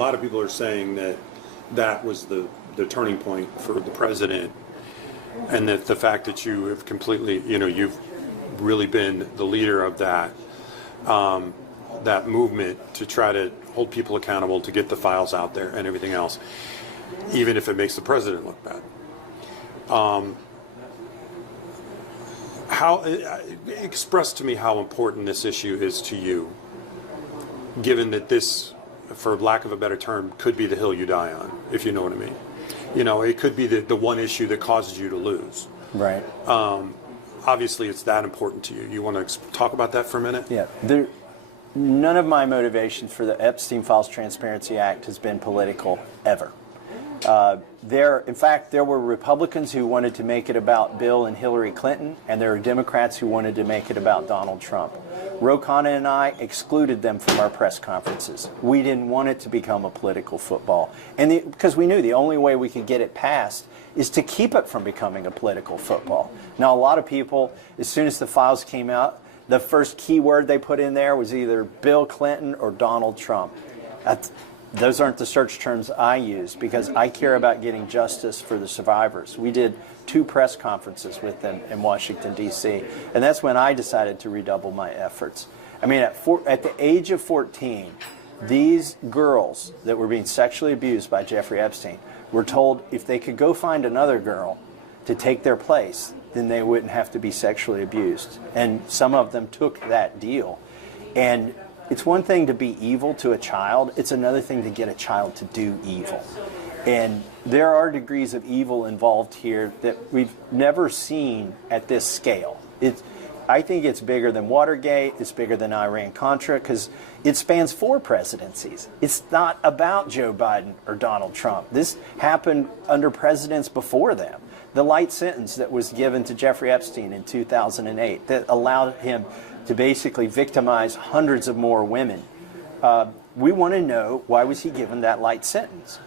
lot of people are saying that that was the turning point for the president, and that the fact that you have completely, you've really been the leader of that that movement to try to hold people accountable, to get the files out there and everything else, even if it makes the president look bad. Express to me how important this issue is to you, given that this, for lack of a better term, could be the hill you die on, if you know what I mean. It could be the one issue that causes you to lose. Right. Obviously, it's that important to you. You want to talk about that for a minute? Yeah. None of my motivation for the Epstein Files Transparency Act has been political, ever. In fact, there were Republicans who wanted to make it about Bill and Hillary Clinton, and there were Democrats who wanted to make it about Donald Trump. Ro Khanna and I excluded them from our press conferences. We didn't want it to become a political football, and because we knew the only way we could get it passed is to keep it from becoming a political football. Now, a lot of people, as soon as the files came out, the first key word they put in there was either Bill Clinton or Donald Trump. Those aren't the search terms I use, because I care about getting justice for the survivors. We did 2 press conferences with them in Washington, D.C., and that's when I decided to redouble my efforts. I mean, at the age of 14, these girls that were being sexually abused by Jeffrey Epstein were told if they could go find another girl to take their place, then they wouldn't have to be sexually abused. And some of them took that deal. And it's one thing to be evil to a child. It's another thing to get a child to do evil. And there are degrees of evil involved here that we've never seen at this scale. I think it's bigger than Watergate. It's bigger than Iran-Contra, because it spans 4 presidencies. It's not about Joe Biden or Donald Trump. This happened under presidents before them. The light sentence that was given to Jeffrey Epstein in 2008 that allowed him to basically victimize hundreds of more women. We want to know, why was he given that light sentence?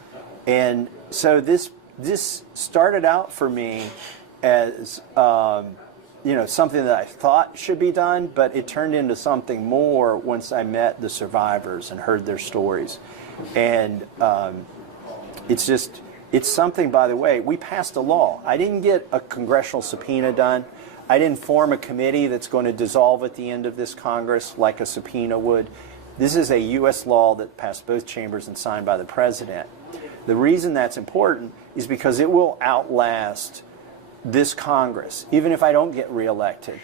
And so this started out for me as something that I thought should be done, but it turned into something more once I met the survivors and heard their stories. And it's something, by the way, we passed a law. I didn't get a congressional subpoena done. I didn't form a committee that's going to dissolve at the end of this Congress like a subpoena would. This is a U.S. law that passed both chambers and signed by the president. The reason that's important is because it will outlast this Congress. Even if I don't get reelected,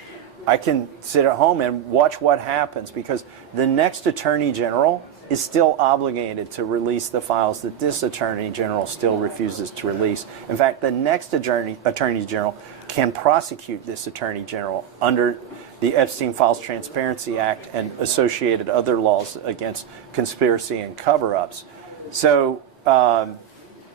I can sit at home and watch what happens, because the next Attorney General is still obligated to release the files that this Attorney General still refuses to release. In fact, the next Attorney General can prosecute this Attorney General under the Epstein Files Transparency Act and associated other laws against conspiracy and cover-ups. So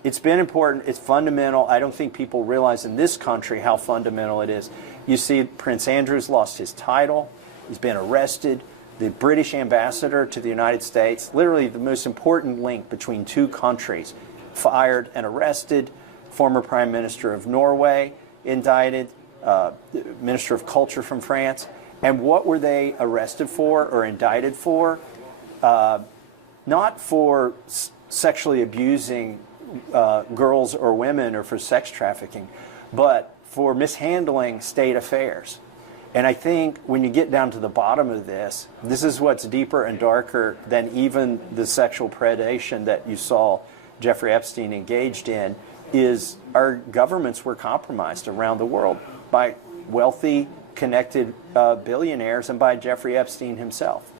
it's been important. It's fundamental. I don't think people realize in this country how fundamental it is. You see, Prince Andrew's lost his title. He's been arrested. The British ambassador to the United States, literally the most important link between 2 countries, fired and arrested. Former Prime Minister of Norway indicted. Minister of Culture from France. And what were they arrested for or indicted for? Not for sexually abusing girls or women or for sex trafficking, but for mishandling state affairs. And I think when you get down to the bottom of this is what's deeper and darker than even the sexual predation that you saw Jeffrey Epstein engaged in, is our governments were compromised around the world by wealthy, connected billionaires and by Jeffrey Epstein himself.